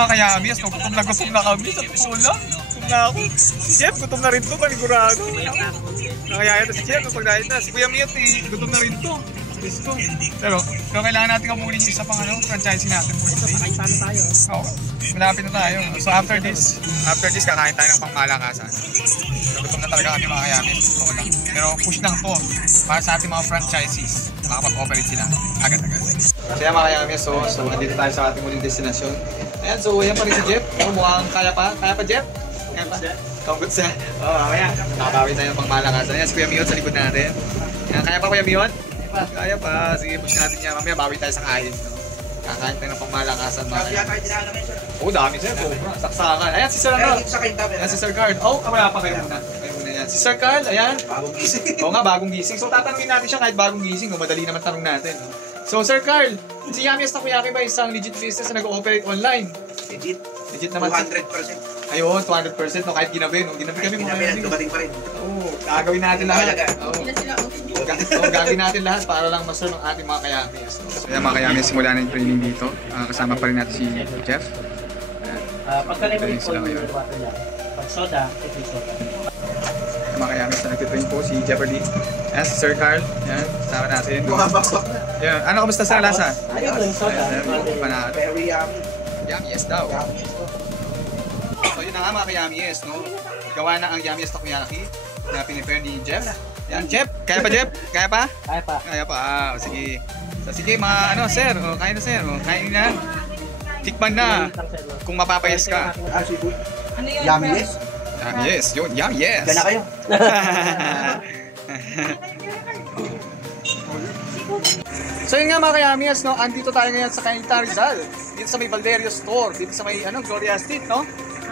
mga kayamis, no? Gutom na kami sa pula. Gutom na ako. Si Jeff, gutom na rin to, panigurado. Nakayaya to si Jeff, kapag dahil na. Si Kuya Miot, gutom na rin to. Pero kailangan natin kamunin yung isa pang franchise natin for today. Pakaitan tayo. Oo, malapit na tayo. So after this kakain tayo ng pangmalakasan. Gutom na talaga kami mga kayamis. Pero push lang to para sa ating mga franchises. Makapag-operate sila agad-agad. So yan mga kayamis, so nandito tayo sa ating muling destinasyon. Ayan, so yan pa rin si Jeff. Mukhang kaya pa Jeff? Kaya pa? Congrats siya. Oo, mamaya. Nakabawin tayo ng pangmalakasan. Ayan, si Kuya Miot sa likod natin. Ayan, kaya pa Kuya Miot? Kaya pa. Sige, push natin yan. Mamaya bawi tayo sa kain. Kakain tayo ng pangmalakasan. Oo, dami siya. Saksakan. Ayan, si Sir Ayan, si Sir Carl. Oh, wala pa kayo muna. Si Sir Carl, ayan. Bagong gising. Oo nga, bagong gising. So tatanungin natin siya kahit bagong gising. Madali naman tanong natin. So Sir Carl, si Yami's Takoyaki ba isang legit business na nag-ooperate online? Legit. Legit naman. 200%. Ayun, 200% no, kahit ginabi. No? Ginabi kami mga Ginabi, dumating pa rin. Oo, gagawin natin lahat. Gagawin natin lahat para lang ma-serve ang ating mga kayamis. So yan mga kayamis, simula na yung training dito. Kasama pa rin natin si Jeff. Pagka-level po yung water niya. Pag soda, ito soda. Mga kayamis na nag-train po si Jeopardy. Yan, si Sir Carl. Yan, kasama natin. Bumabakbak na. Yan, ano kamusta sa lasa? Ayun yung soda. Panalo. Very yummy. Yummies daw. So yun na nga mga kayamies, no? Gawa na ang Yami's Takoyaki na pinipare ni Jeff. Yan, Jeff. Kaya pa, Jeff? Kaya pa? Kaya pa. Kaya pa. Sige. So sige mga sir. Kain na sir. Kain na. Tikman na. Kung mapapayas ka. Seafood. Yummies. Yes, yun. Yes. Gana kayo. So yun nga mga kayamies, no? Andito tayo ngayon sa Cainta Rizal. Dito sa may Valderio Store. Dito sa may Gloria Street, no?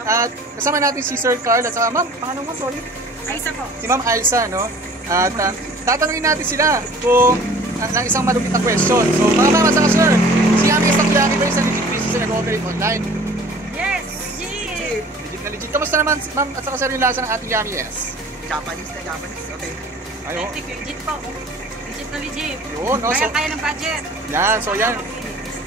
At kasama natin si Sir Carl at saka ma'am, paano mo, sorry? Aisa po. Si Ma'am Aisa, no? At tatanungin natin sila kung ng isang malupit na question. So mga ma'am at saka sir, si Yami's Takoyaki ba isang legit business na nag-ooperate online? Yes, legit. Legit na legit. Kamusta naman ma'am at saka sir yung lasa ng ating Yami's? Japanese. Okay. Ayo. Legit po. Legit na legit. Yun, no? So, Kaya ng budget. yan, so yan.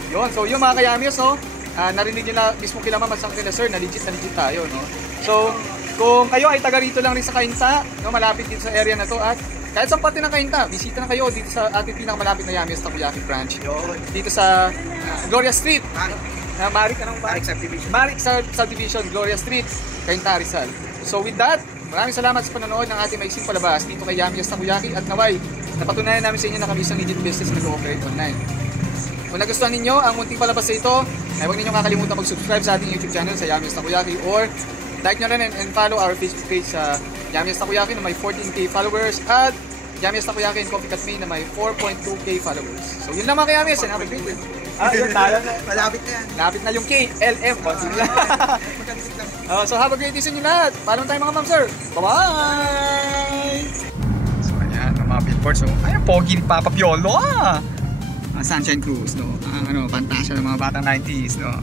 Yun, so yung mga kayamis, no? Narinig nila mismo kila ma'am at saka kila sir na legit tayo, no? So, kung kayo ay taga rito lang rin sa Cainta, no, malapit dito sa area na to at kahit saan pati ng Cainta, bisita na kayo dito sa ating pinakamalapit na Yami's Takoyaki branch. Dito sa Gloria Street. Marik Subdivision. Marik Subdivision, Gloria Street, Cainta Rizal. So with that, maraming salamat sa panonood ng ating maiksing palabas dito kay Yami's Takoyaki at naway, napatunayan namin sa inyo na kami isang legit business na nag-ooperate online. Kung nagustuhan ninyo ang munting palabas na ito, ay huwag ninyong kakalimutan mag-subscribe sa ating YouTube channel sa Yami's Takoyaki or like nyo rin and follow our Facebook page sa Yami's Takoyaki na may 14k followers at Yami's Takoyaki and Coffee Cat Me na may 4.2k followers. So yun lang mga kayamis and have a great day. Yun tayo na. Malapit na yan. Malapit na yung K, LM. So have a great day sa inyo lahat. Paalam tayo mga ma'am sir. Bye-bye! So ayan, ang mga billboards. So ayan, pogi ni Papa Piolo Sunshine Cruise, no? Ang fantasya ng mga batang 90s, no?